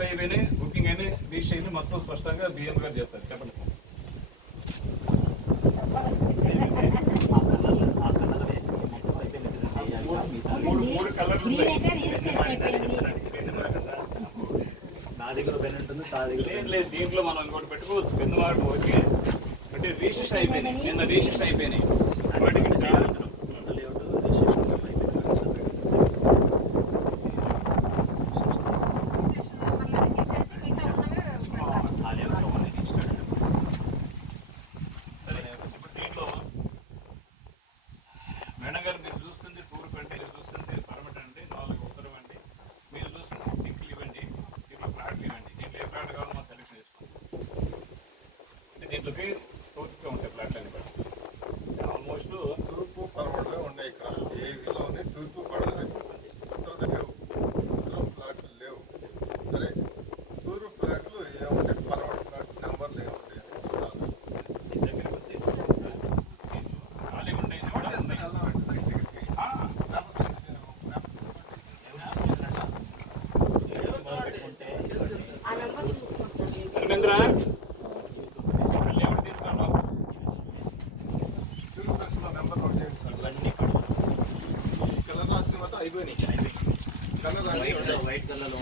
Enter అయిపోయినాయి, booking అయినా reach అయింది, మొత్తం స్పష్టంగా బియ్యం గారు చెప్తారు. చెప్పండి సార్. మూడు కలర్లు లేదు, దీంట్లో మనం ఇంకోటి పెట్టుకోవచ్చు. కింద వాడు ఓకే అంటే రీసెస్ అయిపోయినాయి, నిన్న రీసెస్ అయిపోయినాయి. వాటికి మేడం గారు మీరు చూస్తుంది తూర్పు అండి, మీరు చూస్తుంది పరమట అండి, 4 ఉత్తరం అండి, మీరు చూస్తుంది టిక్లు ఇవ్వండి, దీంట్లో ప్లాట్లు ఇవ్వండి. దీంట్లో ఏ ప్లాట్ కావాలో మనం సెలెక్షన్ చేసుకోండి. దీంట్లోకి తూర్పుగా ఉంటాయి ప్లాట్లు అన్ని కూడా. ఆల్మోస్ట్ తూర్పు పరమటలో ఉండే ఇక్కడ ఏవిలోనే తూర్పు పడదు, ఉత్తర లేవు, ఉత్తరం ప్లాట్లు లేవు. సరే, తూర్పు ప్లాట్లు ఏమంటే పరమట ప్లాట్ నెంబర్లు ఏముంటాయి దగ్గరికి వస్తే ఖాళీ ఉండేది కూడా ఉన్నాయి. ధర్మేంద్ర ఎవరు తీసుకున్నావు? నెంబర్ నోట్ చేయండి సార్. కలర్ రాసిన తర్వాత అయిపోయినాయి. కలర్ వైట్ కలర్ లో